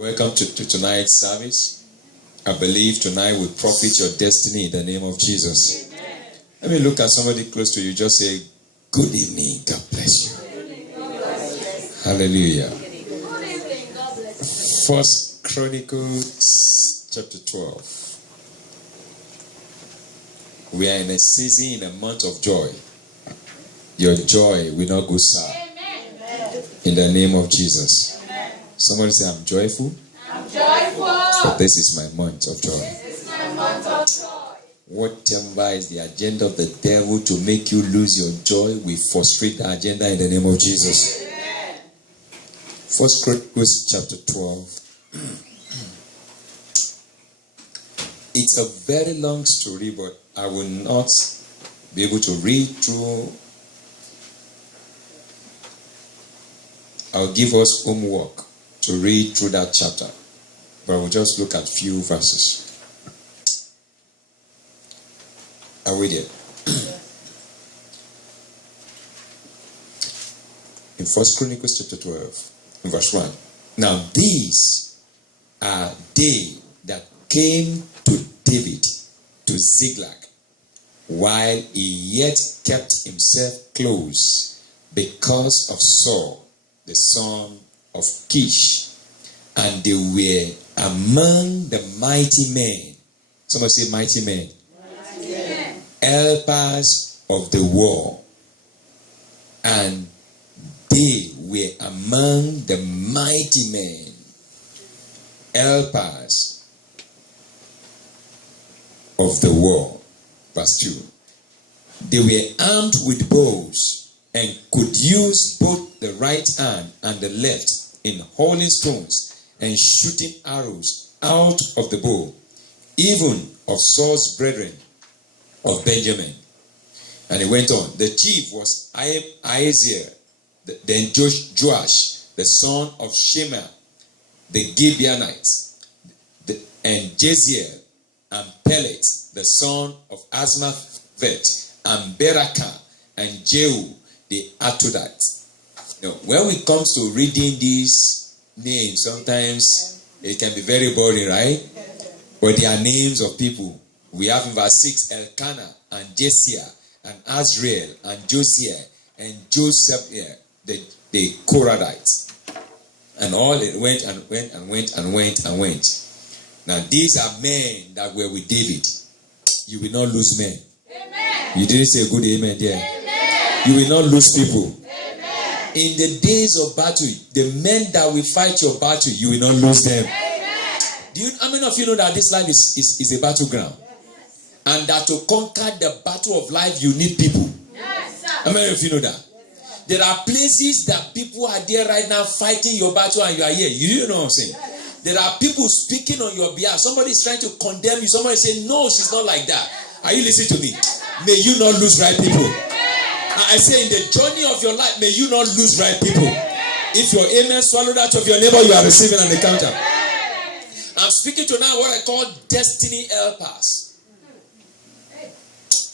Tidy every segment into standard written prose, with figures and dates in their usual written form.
Welcome to tonight's service. I believe tonight will profit your destiny in the name of Jesus. Amen. Let me look at somebody close to you. Just say, good evening. God bless you. Hallelujah. First Chronicles chapter 12. We are in a season, in a month of joy. Your joy will not go sour. In the name of Jesus. Somebody say, I'm joyful. I'm joyful. But this is my month of joy. This is my month of joy. Whatever is the agenda of the devil to make you lose your joy, we frustrate the agenda in the name of Jesus. Amen. First Chronicles chapter 12. It's a very long story, but I will not be able to read through. I'll give us homework to read through that chapter, but we'll just look at few verses. Are we there? In 1 Chronicles chapter 12, in verse 1. Now these are they that came to David to Ziklag, while he yet kept himself close because of Saul, the son of Kish, and they were among the mighty men. Somebody say mighty men. Mighty men. Helpers of the war. And they were among the mighty men. Helpers of the war. Verse 2. They were armed with bows and could use both the right hand and the left in hauling stones and shooting arrows out of the bow, even of Saul's brethren of Benjamin. And he went on. The chief was Ahaziah, then Joash, the son of Shema, the Gibeonite, and Jeziel, and Pelet, the son of Asmaveth, and Berakah, and Jehu, the Atudite. Now, when it comes to reading these names, sometimes it can be very boring, right? But they are names of people. We have in verse 6 Elkanah and Jesiah and Azrael and Josiah and Joseph, the Korahites. And all it went and went and went and went and went. Now these are men that were with David. You will not lose men. Amen. You didn't say a good amen there. Amen. You will not lose people. Amen. In the days of battle, the men that will fight your battle, you will not lose them. Amen. How many of you know that this life is a battleground? Yes. And that to conquer the battle of life, you need people. Yes, sir. How many of you know that? Yes, there are places that people are there right now fighting your battle and you are here. You know what I'm saying? Yes. There are people speaking on your behalf. Somebody is trying to condemn you. Somebody is saying, no, she's not like that. Are you listening to me? Yes, may you not lose right people. I say in the journey of your life, may you not lose right people. If your amen swallow that of your neighbor, you are receiving an encounter. I'm speaking to now what I call destiny helpers.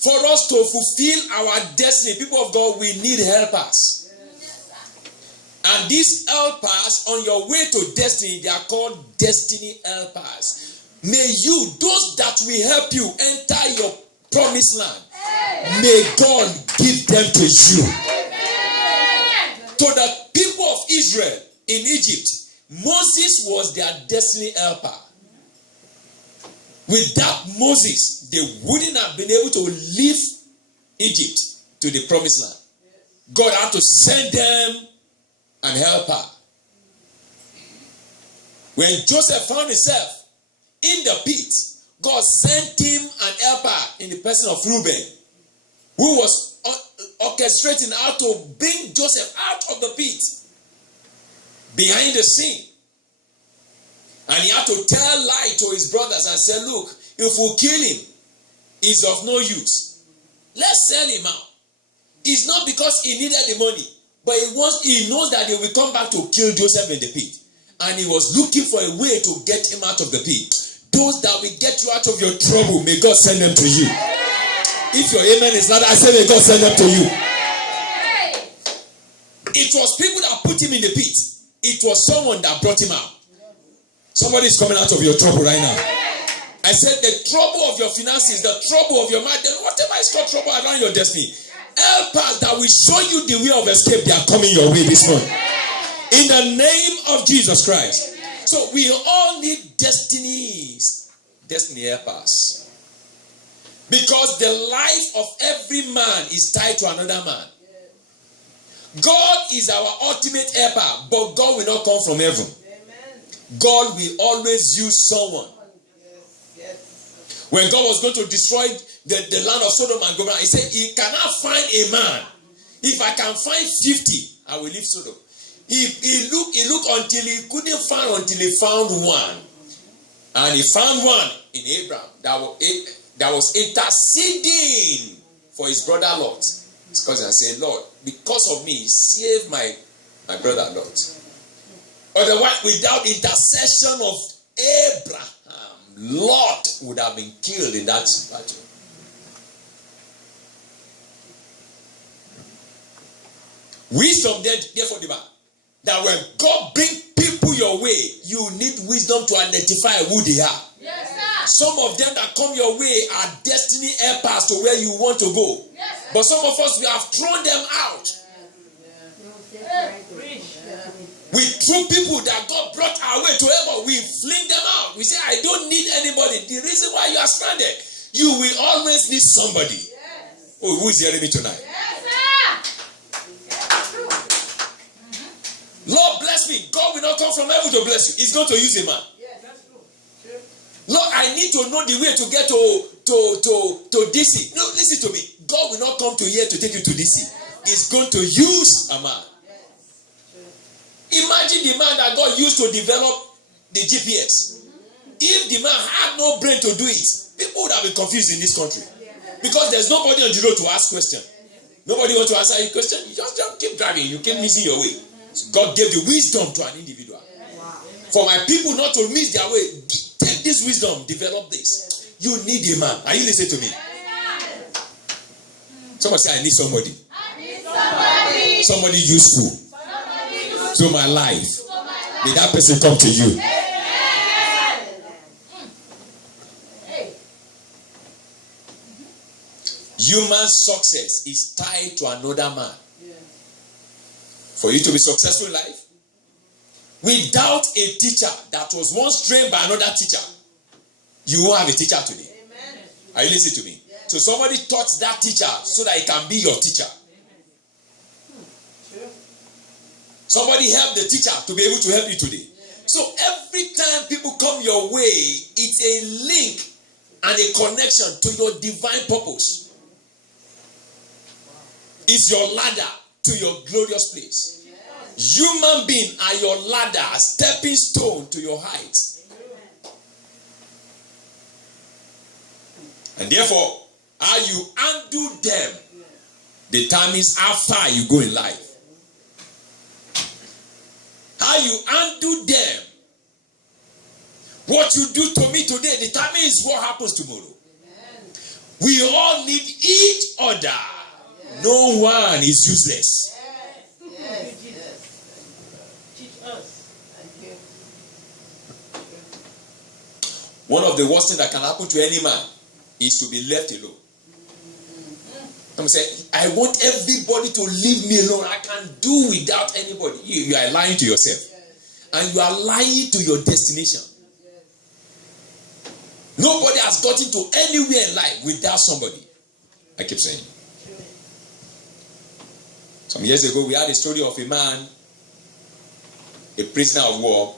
For us to fulfill our destiny, people of God, we need helpers. And these helpers on your way to destiny, they are called destiny helpers. May you, those that will help you enter your promised land, may God give them to you. Amen. To the people of Israel in Egypt, Moses was their destiny helper. Without Moses, they wouldn't have been able to leave Egypt to the promised land. God had to send them an helper. When Joseph found himself in the pit, God sent him an helper in the person of Reuben, who was orchestrating how to bring Joseph out of the pit, behind the scene. And he had to tell lie to his brothers and say, look, if we kill him, he's of no use. Let's sell him out. It's not because he needed the money, but he knows that they will come back to kill Joseph in the pit. And he was looking for a way to get him out of the pit. Those that will get you out of your trouble, may God send them to you. If your amen is loud, I say may God send them to you. It was people that put him in the pit. It was someone that brought him out. Somebody is coming out of your trouble right now. I said the trouble of your finances, the trouble of your mind, whatever is called trouble around your destiny. Help us that we show you the way of escape. They are coming your way this morning. In the name of Jesus Christ. So we all need destiny helpers. Because the life of every man is tied to another man. God is our ultimate helper, but God will not come from heaven. God will always use someone. When God was going to destroy the land of Sodom and Gomorrah, he said, he cannot find a man. If I can find 50, I will leave Sodom. He looked until he couldn't find until he found one. And he found one in Abraham that was interceding for his brother Lot. His cousin said, Lord, because of me, save my brother Lot. Otherwise, without intercession of Abraham, Lot would have been killed in that battle. Wisdom, therefore, that when God brings people your way, you need wisdom to identify who they are. Yes, sir. Some of them that come your way are destiny helpers to where you want to go. Yes, but some of us, we have thrown them out. We threw people that God brought our way to heaven. We fling them out. We say, I don't need anybody. The reason why you are stranded, you will always need somebody. Yes. Oh, who is hearing me tonight? Yes, sir. Lord bless me. God will not come from heaven to bless you. He's going to use a man. Yes, that's true. Lord, I need to know the way to get to DC. No, listen to me. God will not come to here to take you to DC. He's going to use a man. Imagine the man that God used to develop the GPS. If the man had no brain to do it, people would have been confused in this country. Because there's nobody on the road to ask questions. Nobody wants to answer your question. You just keep driving. You keep missing your way. So God gave the wisdom to an individual. For my people not to miss their way, take this wisdom, develop this. You need a man. Are you listening to me? Somebody say, I need somebody. Somebody useful to my life. May that person come to you. Human success is tied to another man. For you to be successful in life, without a teacher that was once trained by another teacher, you won't have a teacher today. Amen. Are you listening to me? Yes. So somebody taught that teacher so that he can be your teacher. Sure. Somebody helped the teacher to be able to help you today. Yes. So every time people come your way, it's a link and a connection to your divine purpose. It's your ladder to your glorious place. Yes. Human beings are your ladder, stepping stone to your heights. Amen. And therefore, how you undo them determines how far you go in life. How you undo them, what you do to me today determines what happens tomorrow. Amen. We all need each other. No one is useless. Yes. Teach us. One of the worst things that can happen to any man is to be left alone. I'm saying, I want everybody to leave me alone. I can't do without anybody. You are lying to yourself. And you are lying to your destination. Nobody has gotten to anywhere in life without somebody. I keep saying. Some years ago, we had a story of a man, a prisoner of war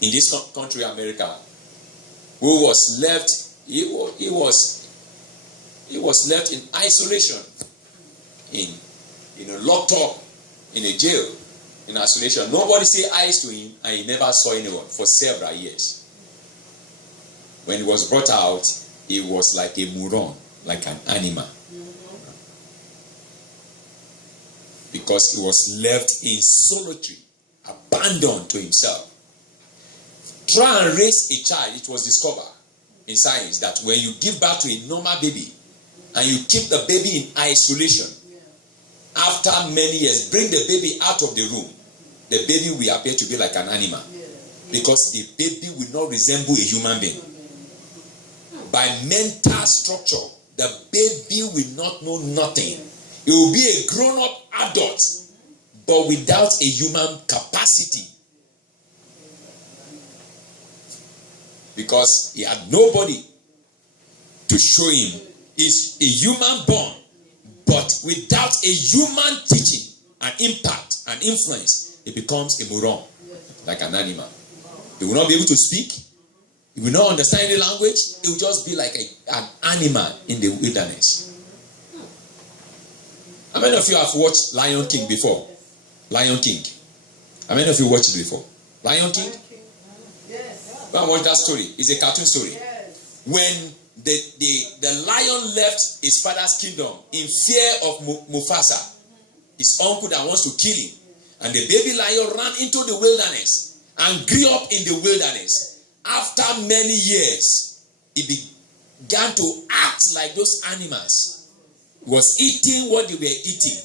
in this country, America, who was left. He was left in isolation, locked up in a jail, in isolation. Nobody said eyes to him, and he never saw anyone for several years. When he was brought out, he was like a moron, like an animal. Because he was left in solitary, abandoned to himself. Try and raise a child. It was discovered in science that when you give birth to a normal baby and you keep the baby in isolation, after many years, bring the baby out of the room, the baby will appear to be like an animal. Because the baby will not resemble a human being. By mental structure, the baby will not know nothing. It will be a grown-up adult, but without a human capacity. Because he had nobody to show him. He's a human born, but without a human teaching, an impact, an influence, it becomes a moron, like an animal. He will not be able to speak. He will not understand any language. He will just be like an animal in the wilderness. How many of you have watched Lion King before? Lion King. How many of you watched it before? Lion King? Yes. Go and watch that story. It's a cartoon story. Yes. When the lion left his father's kingdom in fear of Mufasa, his uncle that wants to kill him, and the baby lion ran into the wilderness and grew up in the wilderness. After many years, he began to act like those animals. He was eating what they were eating.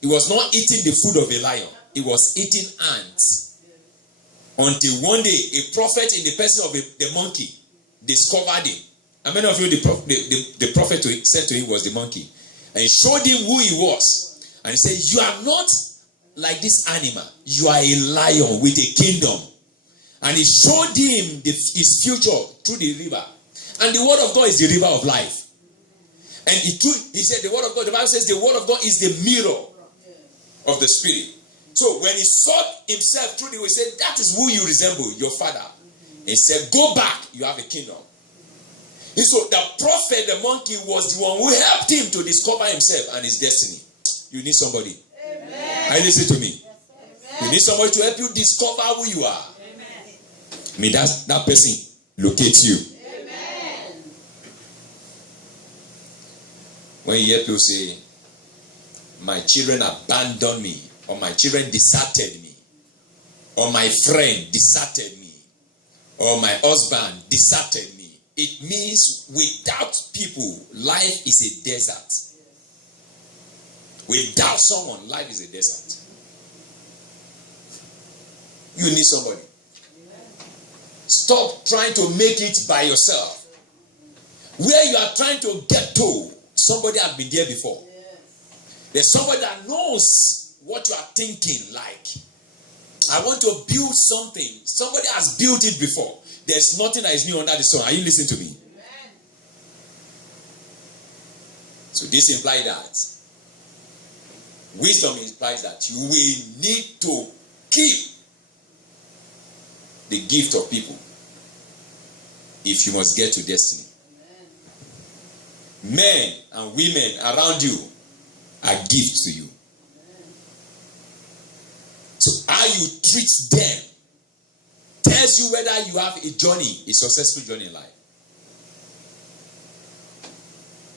He was not eating the food of a lion. He was eating ants. Until one day, a prophet in the person of the monkey discovered him. How many of you, the prophet said to him was the monkey? And he showed him who he was. And he said, you are not like this animal. You are a lion with a kingdom. And he showed him his future through the river. And the word of God is the river of life. And he said the word of God, the Bible says the word of God is the mirror of the spirit. So when he saw himself through the way, he said, that is who you resemble, your father. And he said, go back, you have a kingdom. And so the prophet, the monkey, was the one who helped him to discover himself and his destiny. You need somebody. Amen. Are you listening to me? Yes, you need somebody to help you discover who you are. Amen. I mean, that person locates you. Amen. When you hear people say, my children abandoned me, or my children deserted me, or my friend deserted me, or my husband deserted me, it means without people, life is a desert. Without someone, life is a desert. You need somebody. Stop trying to make it by yourself. Where you are trying to get to, somebody has been there before. There's somebody that knows what you are thinking like. I want to build something. Somebody has built it before. There's nothing that is new under the sun. Are you listening to me? Amen. So this implies that wisdom implies that you will need to keep the gift of people if you must get to destiny. Amen. Men and women around you are gifts to you. Amen. So how you treat them tells you whether you have a journey, a successful journey in life.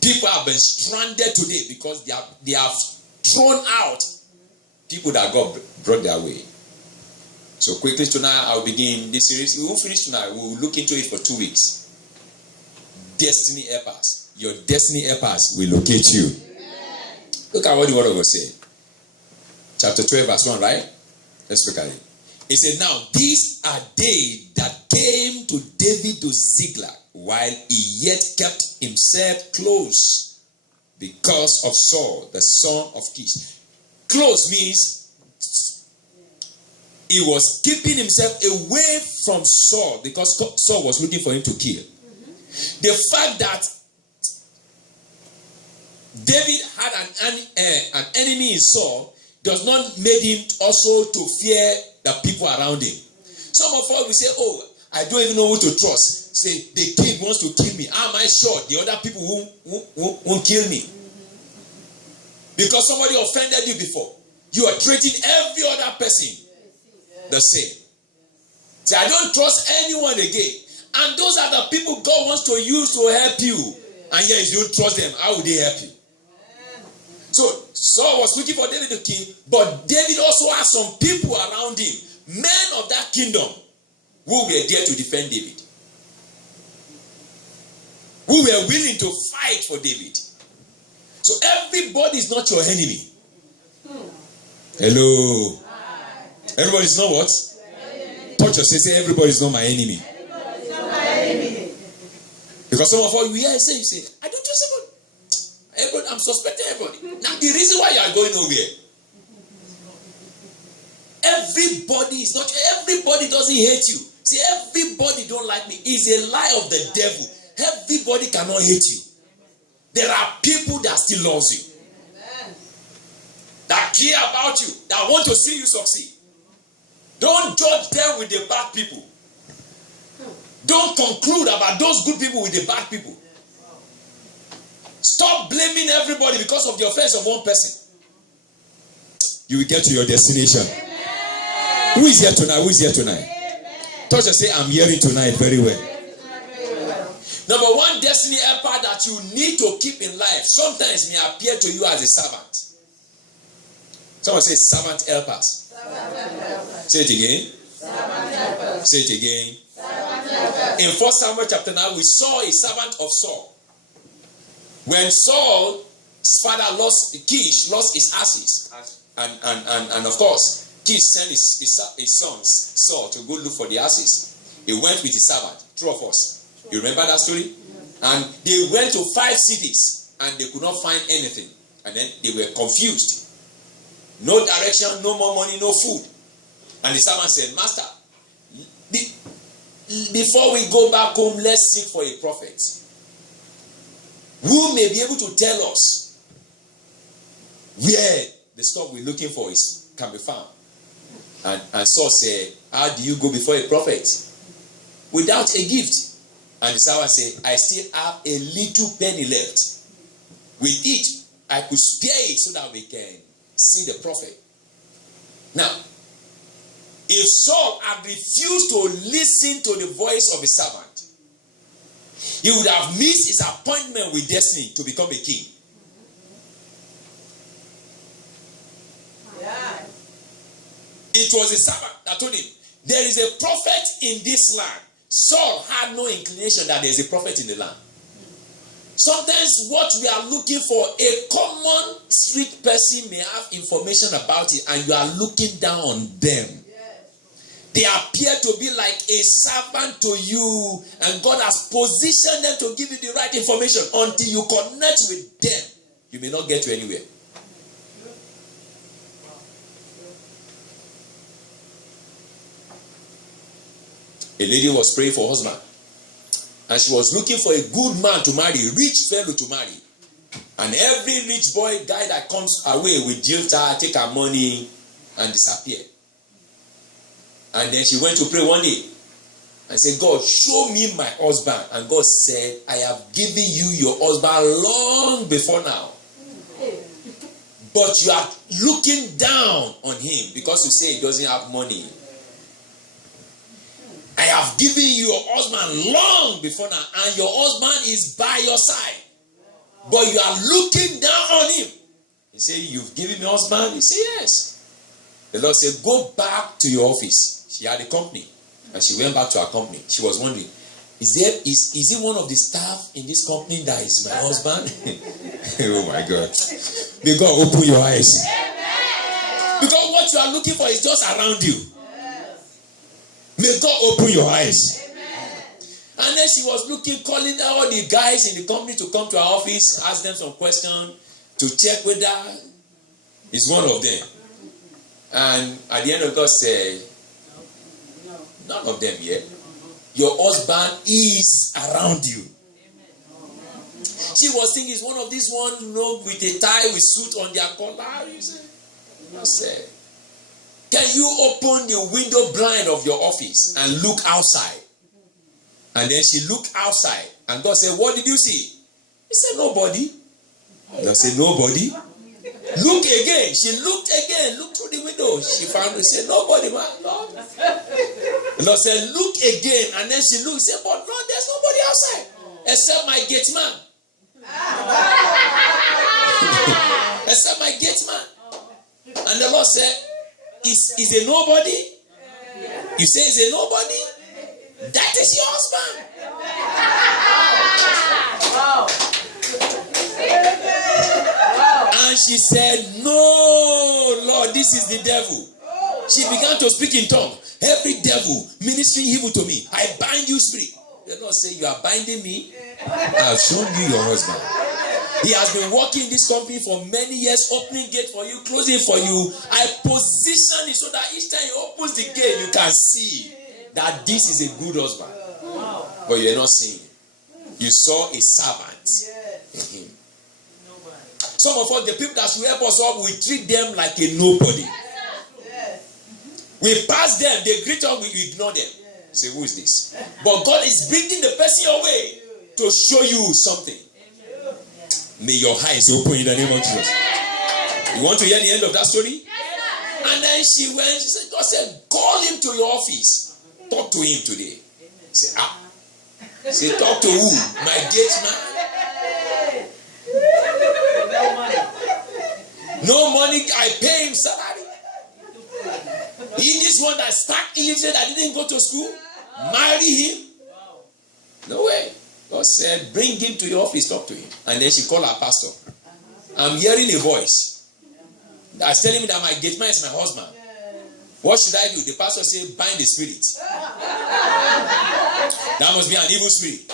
People have been stranded today because they have thrown out people that God brought their way. So quickly tonight, I'll begin this series. We won't finish tonight. We'll look into it for 2 weeks. Destiny helpers. Your destiny helpers will locate you. Amen. Look at what the word of God said. Chapter 12, verse 1, right? Let's look at it. He said, now these are they that came to David to Ziklag while he yet kept himself close because of Saul, the son of Kish. Close means he was keeping himself away from Saul because Saul was looking for him to kill. Mm-hmm. The fact that David had an enemy in Saul does not make him also to fear the people around him. Some of us will say, oh, I don't even know who to trust. Say, the king wants to kill me. How am I sure the other people won't kill me? Because somebody offended you before. You are treating every other person the same. Say, I don't trust anyone again. And those are the people God wants to use to help you. And yet you don't trust them. How will they help you? So Saul was looking for David to kill, but David also had some people around him, men of that kingdom, who were there to defend David, who were willing to fight for David. So everybody is not your enemy. Hello. Everybody is not what? Touch your say everybody is not my enemy. Everybody is not my enemy. Because some of us, you hear say, you say, I don't trust everybody. I'm suspecting everybody. Now, the reason why you are going nowhere, everybody doesn't hate you. See, everybody don't like me. It's a lie of the devil. Everybody cannot hate you. There are people that still loves you, that care about you, that want to see you succeed. Don't judge them with the bad people. Don't conclude about those good people with the bad people. Stop blaming everybody because of the offense of one person. You will get to your destination. Amen. Who is here tonight? Who is here tonight? Touch and say, I'm hearing tonight very well. Number one destiny helper that you need to keep in life sometimes may appear to you as a servant. Someone say servant helpers. Say it again. Say it again. In 1 Samuel chapter 9, we saw a servant of Saul. When Saul's father Kish lost his asses, and of course, Kish sent his sons Saul to go look for the asses. He went with his servant, two of us. You remember that story? And they went to 5 cities and they could not find anything. And then they were confused. No direction, no more money, no food. And the servant said, Master, before we go back home, let's seek for a prophet who may be able to tell us where the stuff we're looking for can be found. And Saul said, how do you go before a prophet? Without a gift. And the servant said, I still have a little penny left. With it, I could spare it so that we can see the prophet. Now, if Saul had refused to listen to the voice of his servant, he would have missed his appointment with destiny to become a king. Yeah. It was a servant that told him, there is a prophet in this land. Saul had no inclination that there is a prophet in the land. Sometimes what we are looking for, a common street person may have information about it and you are looking down on them. They appear to be like a servant to you, and God has positioned them to give you the right information. Until you connect with them, you may not get to anywhere. A lady was praying for a husband, and she was looking for a good man to marry, a rich fellow to marry. And every rich guy that comes away will jilt her, take her money, and disappear. And then she went to pray one day and said, God, show me my husband. And God said, I have given you your husband long before now. But you are looking down on him because you say he doesn't have money. I have given you your husband long before now, and your husband is by your side. But you are looking down on him. He said, you've given me husband? He said, yes. The Lord said, go back to your office. She had a company, and she went back to her company. She was wondering, is it one of the staff in this company that is my husband? Oh my God. May God open your eyes. Because what you are looking for is just around you. May God open your eyes. And then she was calling all the guys in the company to come to her office, ask them some questions, to check whether he's one of them. And at the end of God said, none of them yet. Your husband is around you. She was thinking it's one of these ones, with a tie, with suit on their collar. You say, can you open the window blind of your office and look outside? And then she looked outside, and God said, what did you see? He said, nobody. God said, nobody. Look again. She looked again. Looked through the window. She found it. She said, nobody, man. Lord. The Lord said, look again. And then she looked. She said, but Lord, there's nobody outside except my gate man. Except my gate man. And the Lord said, is a nobody? You say it's a nobody? That is your husband. Wow. And she said, no, Lord, this is the devil. She began to speak in tongues. Every devil ministering evil to me, I bind you, spirit. The Lord said, you are binding me. I have shown you your husband. He has been working in this company for many years, opening gate for you, closing for you. I position it so that each time he opens the gate, you can see that this is a good husband. But you are not seeing it. You saw a servant in him. Some of us, the people that should help us up, we treat them like a nobody. We pass them, they greet us, we ignore them. Say, who is this? But God is bringing the person your way to show you something. May your eyes open in the name of Jesus. You want to hear the end of that story? And then she went, she said, God said, call him to your office. Talk to him today. Say, Say, talk to who? My gate man. No money, I pay him salary. He this one that stuck illiterate, that didn't go to school, marry him. No way. God said, bring him to your office, talk to him. And then she called her pastor. I'm hearing a voice that's telling me that my gate man is my husband. What should I do? The pastor said, bind the spirit. That must be an evil spirit.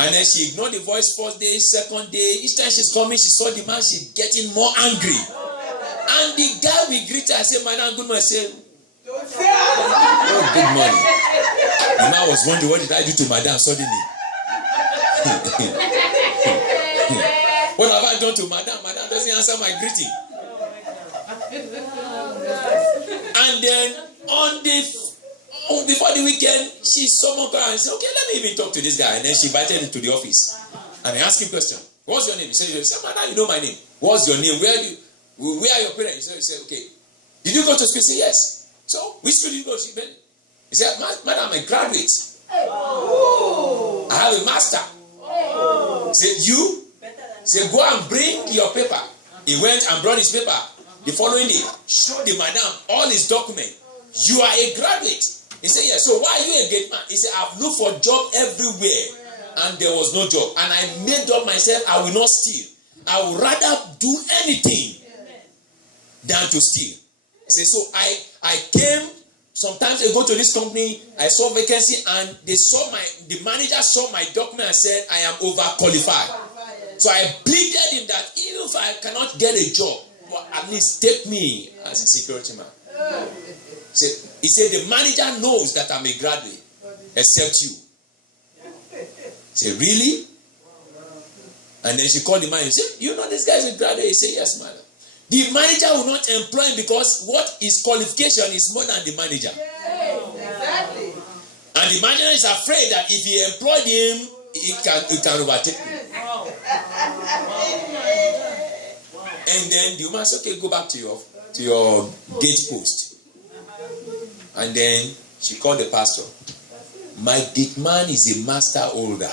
And then she ignored the voice first day, second day. Each time she's coming, she saw the man, she's getting more angry. And the guy we greet her, I said, Madam, good morning. I said, oh, good morning. The man was wondering, what did I do to Madam suddenly? What have I done to Madam? Madam doesn't answer my greeting. And then before the weekend, she summoned her and said, okay, let me even talk to this guy. And then she invited him to the office. And I asked him a question. What's your name? He said, Madam, you know my name. What's your name? Where are your parents? He said, okay. Did you go to school? He said, yes. So, which school did you go to? He said, Madam, I'm a graduate. Oh. I have a master. Oh. He said, you? He said, go and bring your paper. He went and brought his paper. The following day, showed the madam all his documents. You are a graduate. He said, yes. So why are you a gate man? He said, I've looked for a job everywhere and there was no job. And I made up myself, I will not steal. I would rather do anything than to steal. He said, so I came sometimes ago to this company. I saw vacancy and the manager saw my document and said, I am overqualified. So I pleaded him that even if I cannot get a job, well, at least take me as a security man. He said, the manager knows that I'm a graduate, except you. He said, really? And then she called the manager and said, you know this guy is a graduate? He said, yes, madam. The manager will not employ him because what his qualification is more than the manager. Exactly. And the manager is afraid that if he employed him, he can overtake him. And then the woman said, okay, go back to your gate post. And then she called the pastor. My gate man is a master holder.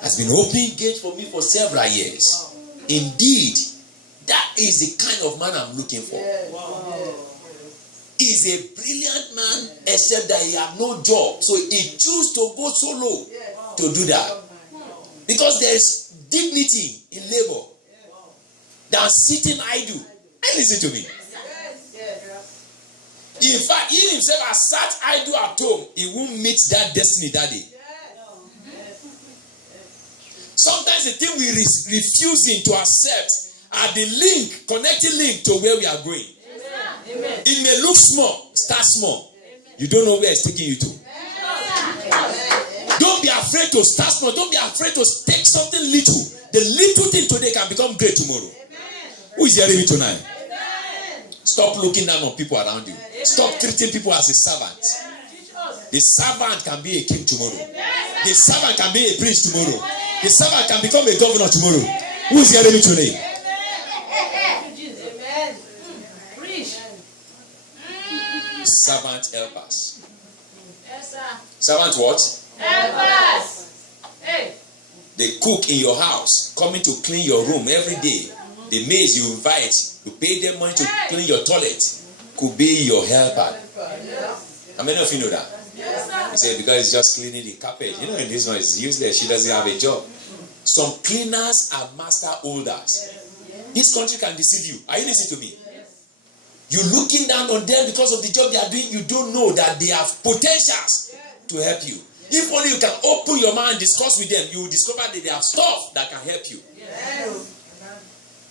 Has been opening gate for me for several years. Indeed, that is the kind of man I'm looking for. He's a brilliant man, except that he has no job. So he chose to go solo to do that. Because there's dignity in labor than sitting idle. And listen to me. In fact, he himself has sat idle at home. He won't meet that destiny that day. Sometimes the thing we refusing to accept are the link, connecting link to where we are going. Amen. It may look small, start small. You don't know where it's taking you to. Don't be afraid to start small. Don't be afraid to take something little. The little thing today can become great tomorrow. Who is hearing me tonight? Stop looking down on people around you. Stop treating people as a servant. The servant can be a king tomorrow. The servant can be a prince tomorrow. The servant can become a governor tomorrow. Who is hearing me today? Servant help us. Servant what? Help us. Hey. The cook in your house coming to clean your room every day. The maids you invite, you pay them money to clean your toilet, could be your helper. How many of you know that? You say because it's just cleaning the carpet. You know, this one is useless. She doesn't have a job. Some cleaners are master holders. This country can deceive you. Are you listening to me? You're looking down on them because of the job they are doing. You don't know that they have potentials to help you. If only you can open your mind and discuss with them, you will discover that they have stuff that can help you.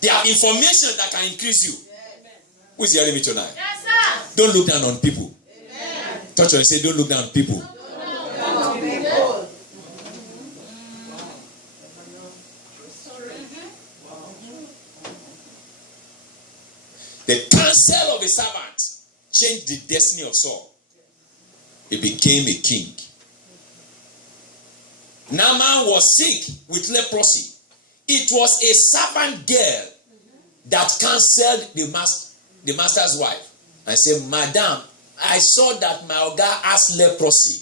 They have information that can increase you. Who is hearing me tonight? Yes, sir. Don't look down on people. Touch and say, don't look down on people. The counsel of a servant changed the destiny of Saul. He became a king. Naaman was sick with leprosy. It was a servant girl that counseled the master's wife and said, Madam, I saw that my Oga has leprosy.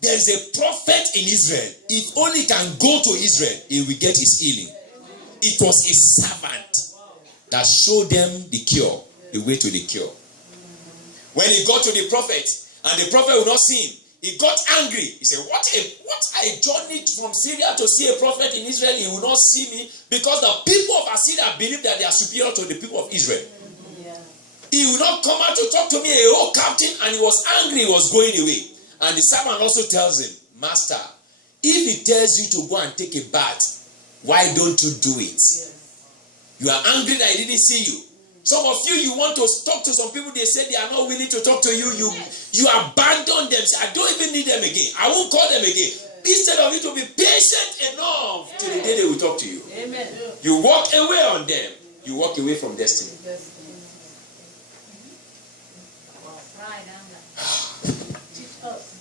There is a prophet in Israel. If only he can go to Israel, he will get his healing. It was a servant that showed them the cure, the way to the cure. When he got to the prophet, and the prophet would not see him, he got angry. He said, what I journeyed from Syria to see a prophet in Israel, he will not see me, because the people of Assyria believe that they are superior to the people of Israel. He will not come out to talk to me, a whole captain, and he was angry, he was going away. And the servant also tells him, Master, if he tells you to go and take a bath, why don't you do it? You are angry that he didn't see you. Some of you, you want to talk to some people, they say they are not willing to talk to you. You abandon them. Say, I don't even need them again. I won't call them again. Instead of you to be patient enough till the day they will talk to you. Amen. You walk away on them. You walk away from destiny.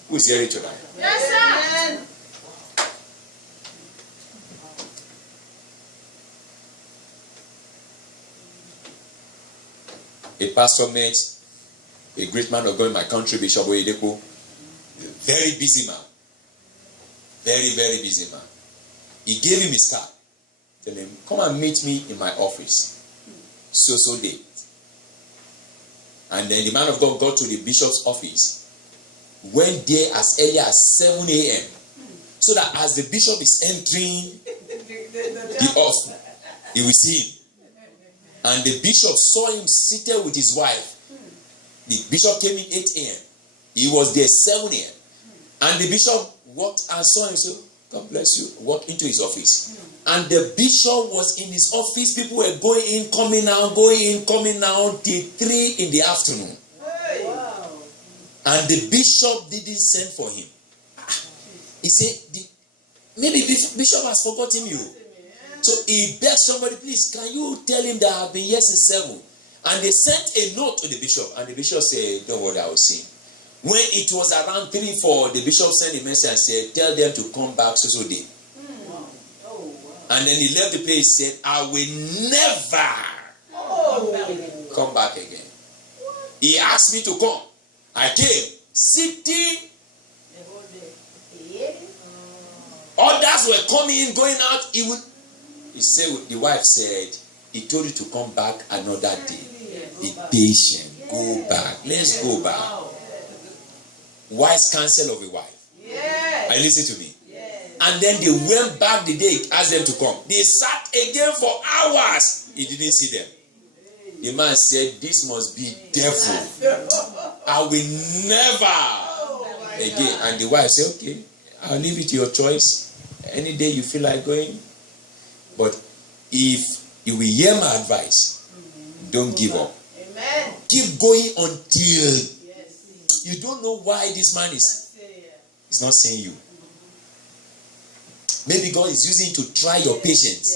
Who is hearing tonight? Yes, sir. A pastor met a great man of God in my country, Bishop Oyedepo. Very busy man. Very, very busy man. He gave him his card. Tell him, come and meet me in my office. So date. And then the man of God got to the bishop's office. Went there as early as 7 a.m. So that as the bishop is entering the office, he will see him. And the bishop saw him seated with his wife. The bishop came in 8 a.m. He was there 7 a.m. And the bishop walked and saw him. So, God bless you. Walked into his office. And the bishop was in his office. People were going in, coming out, going in, coming out till 3 in the afternoon. Wow. And the bishop didn't send for him. He said, maybe bishop has forgotten you. So he begged somebody, please, can you tell him that I've been here since 7? And they sent a note to the bishop. And the bishop said, don't worry, I will see him. When it was around 3-4, the bishop sent a message and said, tell them to come back so day. And then he left the place. He said, I will never come back again. He asked me to come. I came. Sitting. Others were coming in, going out. He said, the wife said, he told you to come back another day. Be patient. Go back. Let's go back. Wise counsel of a wife. Are you listening to me? And then they went back the day he asked them to come. They sat again for hours. He didn't see them. The man said, this must be devil. I will never again. And the wife said, okay, I'll leave it to your choice. Any day you feel like going. But if you will hear my advice, don't give up. Amen. Keep going until you don't know why this man is not seeing you. Maybe God is using to try your patience.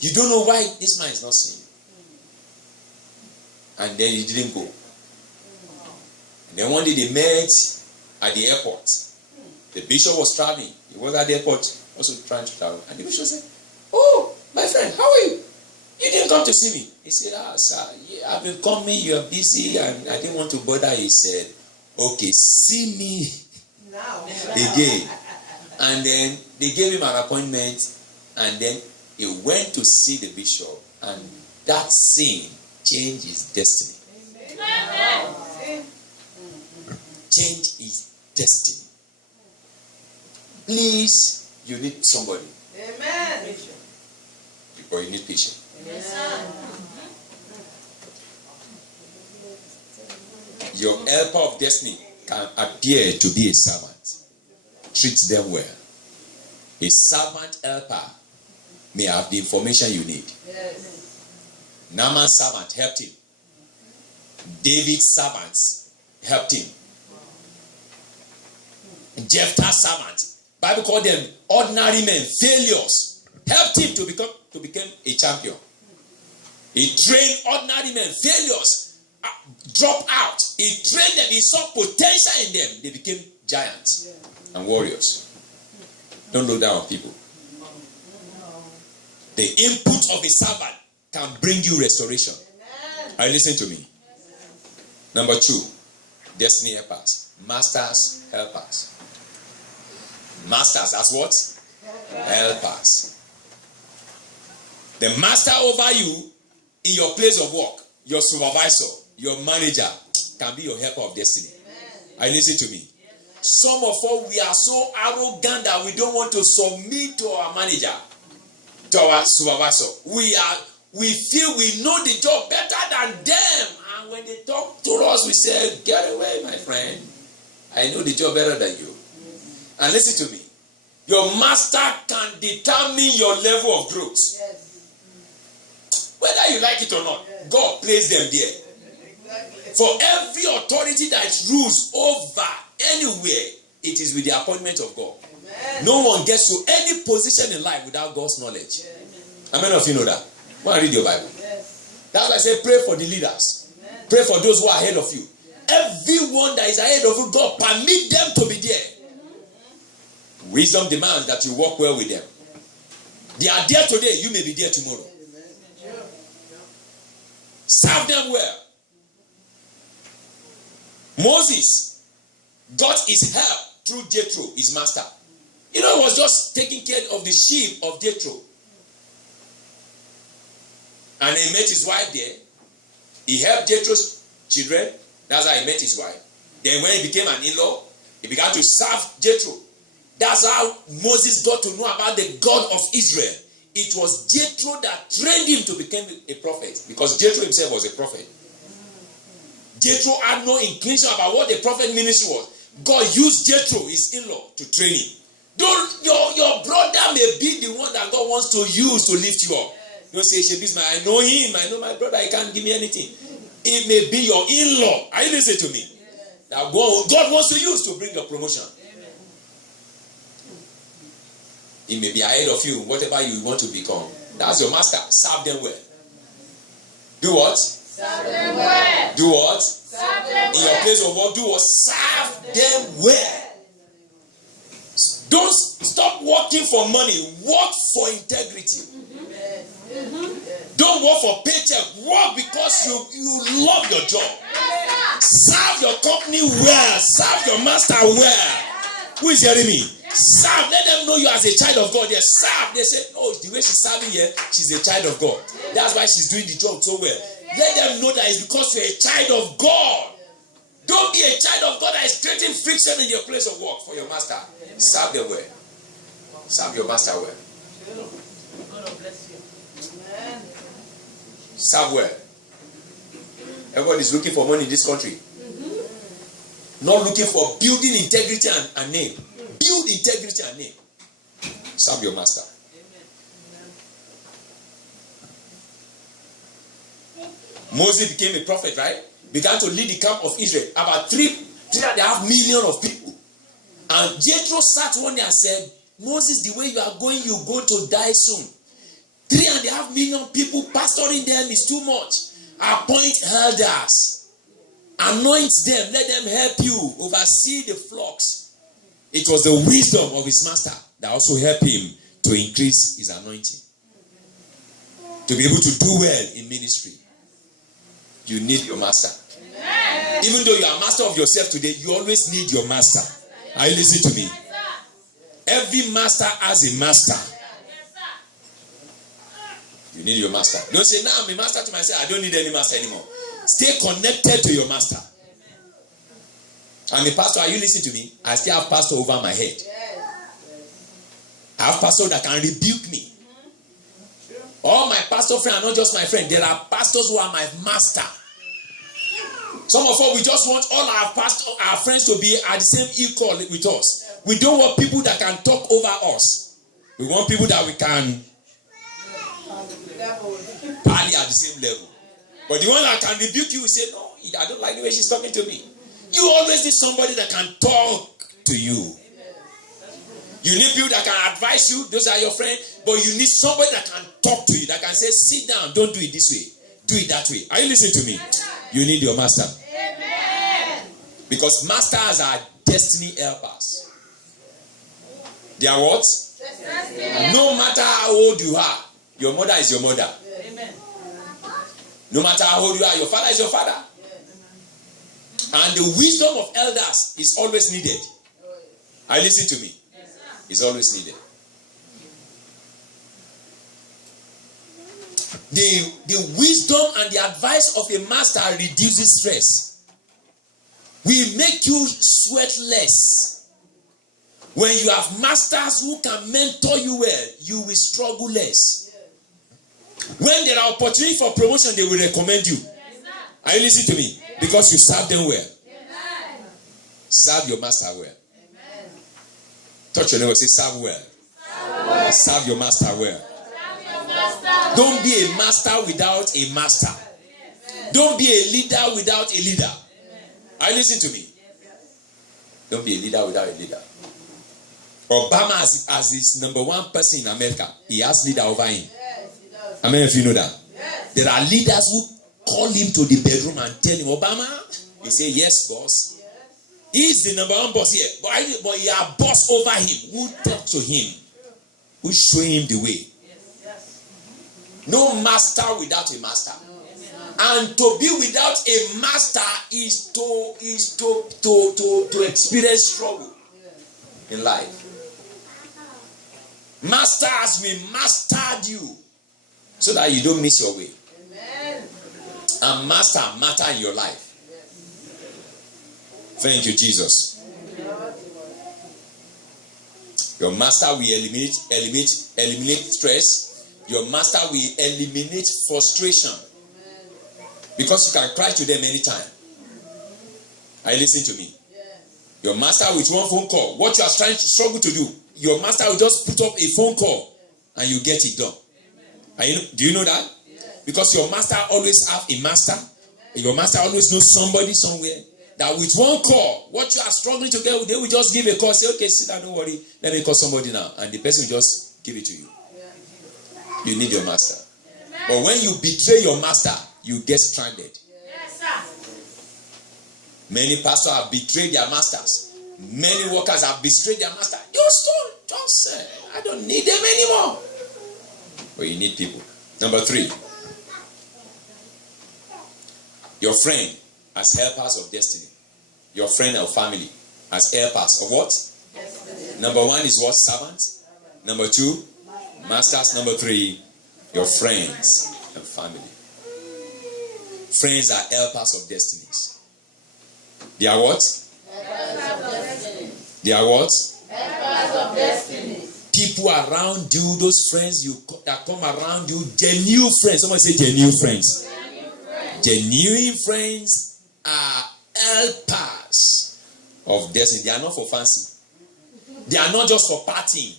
You don't know why this man is not seeing you. And then you didn't go. And then one day they met at the airport. The bishop was traveling. He was at the airport also trying to travel. And the bishop said, oh, my friend, how are you? You didn't come to see me. He said, sir, I've been coming, you're busy, and I didn't want to bother you. He said, okay, see me now again. And then they gave him an appointment, and then he went to see the bishop, and that scene changed his destiny. Amen. Change his destiny. Please, you need somebody. Amen. But you need patience. Yes, sir. Your helper of destiny can appear to be a servant. Treat them well. A servant helper may have the information you need. Yes. Naaman's servant helped him. David's servants helped him. Jephthah's servant, Bible called them ordinary men, failures, helped him to become a champion. He trained ordinary men, failures, drop out. He trained them. He saw potential in them. They became giants and warriors. Don't look down on people. The input of a servant can bring you restoration. Are you listening to me? Number 2, destiny helpers. Masters helpers. Masters as what? Helpers. The master over you in your place of work, your supervisor, your manager, can be your helper of destiny. Are you listening to me? Some of us, we are so arrogant that we don't want to submit to our manager, to our supervisor. We feel we know the job better than them. And when they talk to us, we say, get away, my friend. I know the job better than you. And listen to me. Your master can determine your level of growth. Yes. Whether you like it or not, God placed them there. Exactly. For every authority that rules over anywhere, it is with the appointment of God. Amen. No one gets to any position in life without God's knowledge. How many of you know that? Go and read your Bible. Yes. That's why I say pray for the leaders. Amen. Pray for those who are ahead of you. Everyone that is ahead of you, God permit them to be there. Wisdom demands that you work well with them. They are there today, you may be there tomorrow. Serve them well. Moses got his help through Jethro, his master. He was just taking care of the sheep of Jethro. And he met his wife there. He helped Jethro's children. That's how he met his wife. Then when he became an in-law, he began to serve Jethro. That's how Moses got to know about the God of Israel. It was Jethro that trained him to become a prophet, because Jethro himself was a prophet. Jethro had no inclination about what the prophet ministry was. God used Jethro, his in-law, to train him. Your brother may be the one that God wants to use to lift you up. Don't say, I know him, I know my brother, he can't give me anything. It may be your in-law. Are you listening to me? That God wants to use to bring your promotion. He may be ahead of you, whatever you want to become. That's your master. Serve them well. Do what? Serve them well. Do what? Serve them In your place of work, do what? Serve them well. Don't stop working for money. Work for integrity. Don't work for paycheck. Work because you love your job. Serve your company well. Serve your master well. Who is hearing me? Serve. Let them know you as a child of God. Yes, serve. They say, oh, the way she's serving here, she's a child of God. That's why she's doing the job so well. Let them know that it's because you're a child of God. Don't be a child of God that is creating friction in your place of work for your master. Serve them well. Serve your master well. God bless you. Amen. Serve well. Everybody's looking for money in this country. Not looking for building integrity and name. Build integrity and name. Serve your master. Moses became a prophet, right? Began to lead the camp of Israel. About 3.5 million of people. And Jethro sat one day and said, Moses, the way you are going, you're going to die soon. 3.5 million people, pastoring them is too much. Appoint elders. Anoint them. Let them help you oversee the flocks. It was the wisdom of his master that also helped him to increase his anointing. To be able to do well in ministry. You need your master. Amen. Even though you are master of yourself today, you always need your master. Are you listening to me? Every master has a master. You need your master. Don't say, now I'm a master to myself. I don't need any master anymore. Stay connected to your master. I'm a pastor. Are you listening to me? I still have pastor over my head. I have pastors that can rebuke me. All my pastor friends are not just my friend. There are pastors who are my master. Some of us, we just want all our friends to be at the same equal with us. We don't want people that can talk over us. We want people that we can parley at the same level. But the one that can rebuke you will say, no, I don't like the way she's talking to me. You always need somebody that can talk to you. You need people that can advise you. Those are your friends. But you need somebody that can talk to you. That can say, sit down. Don't do it this way. Do it that way. Are you listening to me? You need your master. Amen. Because masters are destiny helpers. They are what? No matter how old you are, your mother is your mother. Amen. No matter how old you are, your father is your father. And the wisdom of elders is always needed. Are you listening to me? It's always needed. The wisdom and the advice of a master reduces stress. Will make you sweat less. When you have masters who can mentor you well, you will struggle less. When there are opportunities for promotion, they will recommend you. Are you listening to me? Because you serve them well. Serve your master well. Touch your neighbor, say serve well. Serve your master well. Don't be a master without a master. Don't be a leader without a leader. Are you listening to me? Don't be a leader without a leader. Obama as his number one person in America, he has leader over him. How many of you know that? There are leaders who call him to the bedroom and tell him, Obama, he say, yes, boss. He is the number one boss here. But you are boss over him. Who talk to him? Who show him the way? No master without a master. And to be without a master is to experience struggle in life. Masters will master you so that you don't miss your way. And master matter in your life. Thank you, Jesus. Your master will eliminate stress. Your master will eliminate frustration. Because you can cry to them anytime. Are you listening to me? Your master with one phone call, what you are trying to struggle to do, your master will just put up a phone call and you get it done. Do you know that? Because your master always have a master. Your master always knows somebody somewhere. That with one call, what you are struggling to get, they will just give a call. Say, okay, sit down, don't worry. Let me call somebody now. And the person will just give it to you. You need your master. But when you betray your master, you get stranded. Many pastors have betrayed their masters. Many workers have betrayed their master. I don't need them anymore. But you need people. Number 3. Your friend as helpers of destiny. Your friend or family as helpers of what? Destiny. Number 1 is what? Servants. Number 2, masters. Number 3, your friends and family. Friends are helpers of destinies. They are what? Helpers of destiny. They are what? Helpers of destiny. People around you, those friends that come around you, genuine friends. Somebody say genuine friends. Genuine friends are helpers of destiny. They are not for fancy. They are not just for partying.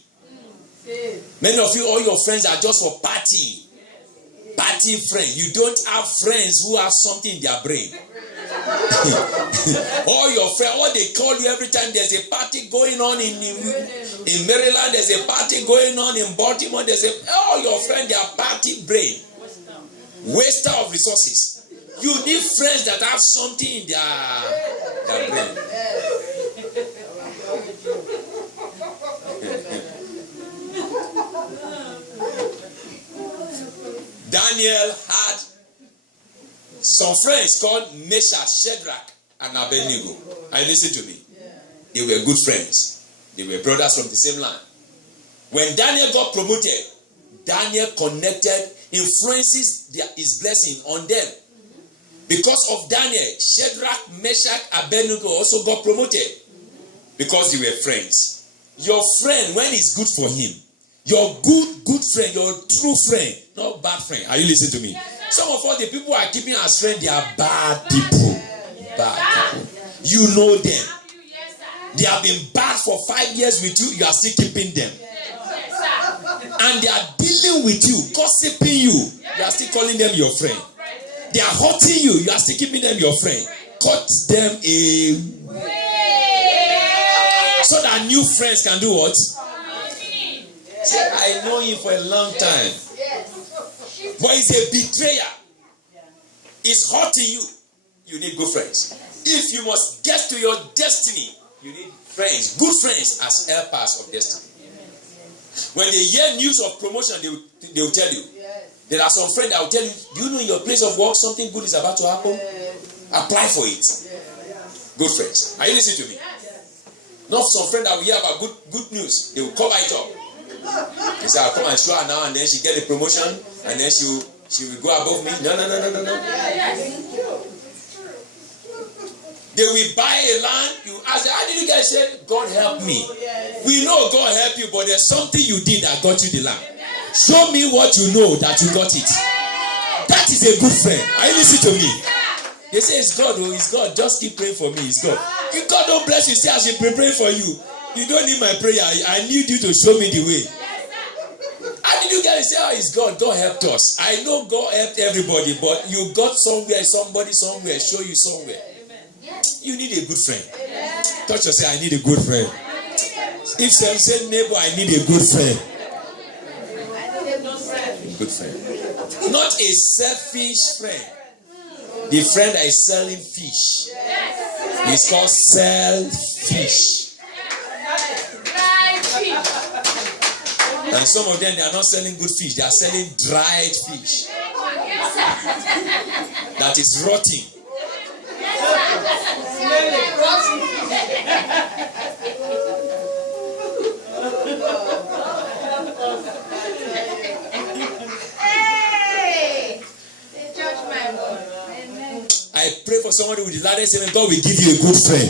Many of you, all your friends are just for partying. Party friend. You don't have friends who have something in their brain. All your friends, all they call you every time there's a party going on in Maryland, there's a party going on in Baltimore, all your friends, they are party brain. Waster of resources. You need friends that have something in their brain. Daniel had some friends called Meshach, Shadrach, and Abednego. And listen to me. They were good friends. They were brothers from the same land. When Daniel got promoted, Daniel connected, influences his blessing on them. Because of Daniel, Shadrach, Meshach, Abednego also got promoted. Because they were friends. Your friend, when it's good for him, Your good friend, your true friend, not bad friend. Are you listening to me? Some of all the people who are keeping as friends, they are bad people. Bad people. You know them. They have been bad for 5 years with you. You are still keeping them. And they are dealing with you, gossiping you. You are still calling them your friend. They are hurting you. You are still keeping them your friend. Cut them away. So that new friends can do what? Say, I know him for a long time. But he's a betrayer. He's hurting you. You need good friends. If you must get to your destiny, you need friends, good friends as helpers of destiny. When they hear news of promotion, they will tell you. There are some friends that will tell you, do you know in your place of work something good is about to happen? Apply for it. Good friends. Are you listening to me? Not some friend that will hear about good news. They will cover it up. They say, I'll come and show her now, and then she get a promotion, and then she will go above me. No. They will buy a land. You ask, how did you guys say, God help me? We know God help you, but there's something you did that got you the land. Show me what you know that you got it. That is a good friend. Are you listening to me? They say it's God, oh, it's God. Just keep praying for me. It's God. If God don't bless you, say I should pray for you. You don't need my prayer. I need you to show me the way. How did you guys say, oh, it's God? God helped us. I know God helped everybody, but you got somewhere, somebody somewhere, show you somewhere. You need a good friend. Touch yourself, I need a good friend. If someone said, neighbor, I need a good friend. Good friend. Not a selfish friend. The friend that is selling fish. It's called selfish. And some of them, they are not selling good fish. They are selling dried fish. That is rotting. I pray for somebody with the loudest amen. God will give you a good friend.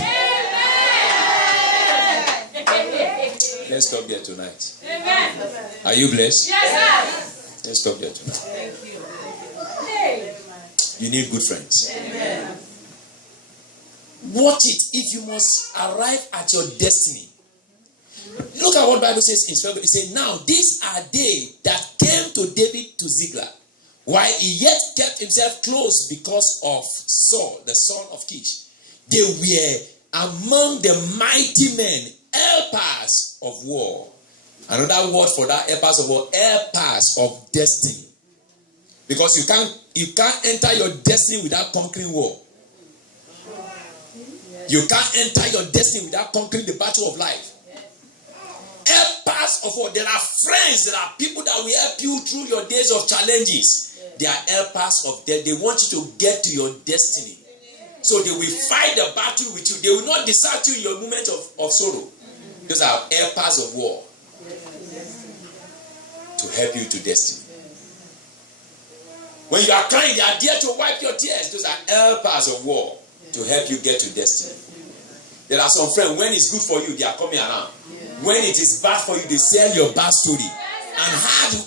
Let's stop there tonight. Are you blessed? Yes. Let's stop there tonight. You need good friends. Watch it. If you must arrive at your destiny. Look at what the Bible says in Scripture. It says, now these are they that came to David to Ziklag, while he yet kept himself close because of Saul, the son of Kish. They were among the mighty men, helpers of war. Another word for that, helpers of war, helpers of destiny. Because you can't enter your destiny without conquering war. You can't enter your destiny without conquering the battle of life. Helpers of war. There are friends, there are people that will help you through your days of challenges. They are helpers of death. They want you to get to your destiny. So they will fight the battle with you. They will not desert you in your moment of sorrow. Those are helpers of war. To help you to destiny. When you are crying, they are there to wipe your tears. Those are helpers of war. To help you get to destiny. There are some friends, when it's good for you, they are coming around. When it is bad for you, they sell your bad story. And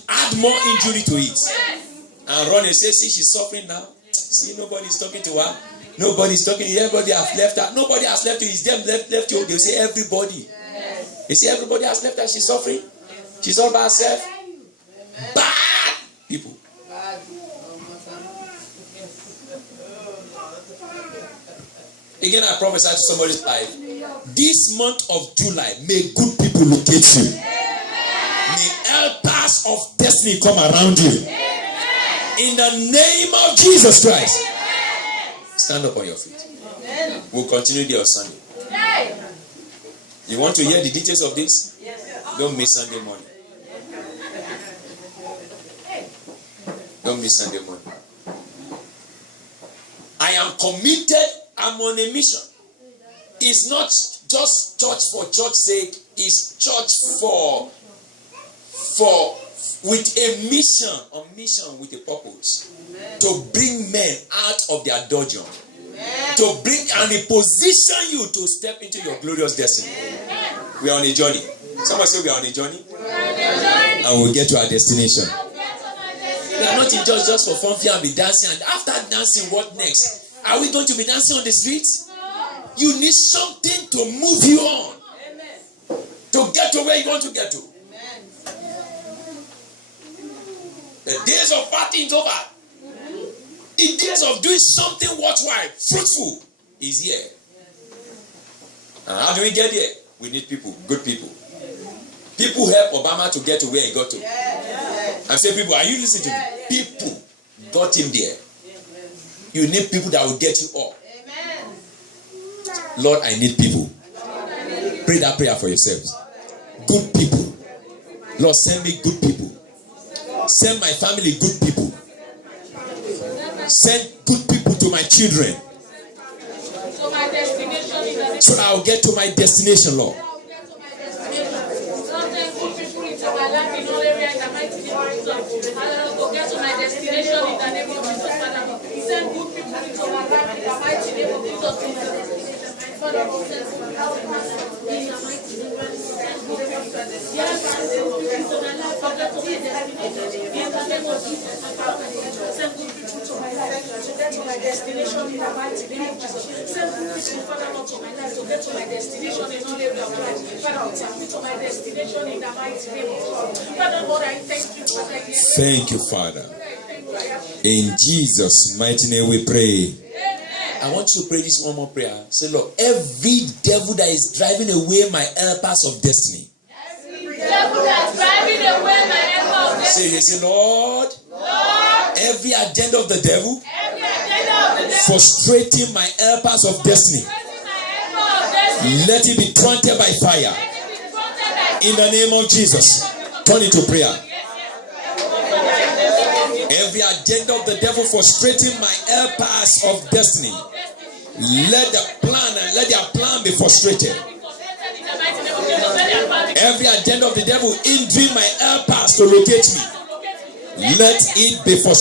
add more injury to it. And run and say, see, she's suffering now. See, nobody's talking to her. Nobody's talking. Everybody has left her. Nobody has left you. It's them left you. They say everybody. They say everybody has left her. She's suffering. She's all by herself. Bad people. Again, I prophesy to somebody's life. This month of July, may good people locate you. May helpers of destiny come around you. In the name of Jesus Christ. Stand up on your feet. We'll continue there on Sunday. You want to hear the details of this? Don't miss Sunday morning. Don't miss Sunday morning. I am committed. I'm on a mission. It's not just church for church's sake. It's church for with a mission, with a purpose. Amen. To bring men out of their dungeon. Amen. To bring and position you to step into your glorious destiny. Amen. We are on a journey. Somebody say we are on a journey. and we'll get to our destination. I'll get to my destination. We are not in church just for fun and be dancing. And after dancing, what next? Are we going to be dancing on the streets? You need something to move you on. Amen. To get to where you want to get to. Amen. The days of partying is over. The days of doing something worthwhile, fruitful, is here. And how do we get there? We need people, good people. People help Obama to get to where he got to. I say, people, are you listening to me? People got him there. You need people that will get you up. Amen. Lord, I need people. Pray that prayer for yourselves. Good people. Lord, send me good people. Send my family good people. Send good people to my children. So my destination is that So I'll get to my destination, Lord. I'll get to my destination. Sometimes good people into my life in all areas in the mighty name of Jesus. I will get to my destination in the name of Jesus, Father. Send good people into my life in the mighty name of Jesus. Father, send some help in the mighty name of Jesus. Yes, send good people into my life. I'll get to my destination in the name of Jesus. Send good people to my life to get to my destination in the mighty name of Jesus. Send good people, Father, Lord, to my life to get to my destination in all areas of life. Father, take me to my destination in the mighty name of Jesus. Father, Lord, I thank you for that. Thank you, Father. In Jesus' mighty name we pray. I want you to pray this one more prayer. Say, Lord, every devil that is driving away my helpers of destiny. Every devil that's driving away my helper of destiny. Say, Lord, Lord, every agenda of the devil every agenda of the devil frustrating my helpers of destiny, frustrating my helper of destiny. let it be thwarted by fire. Let it be thwarted by In the name of Jesus. Turn it to prayer. Every agenda of the devil frustrating my helpers of destiny, let their plan be frustrated. Every agenda of the devil hindering my helpers to locate me, let it be frustrated.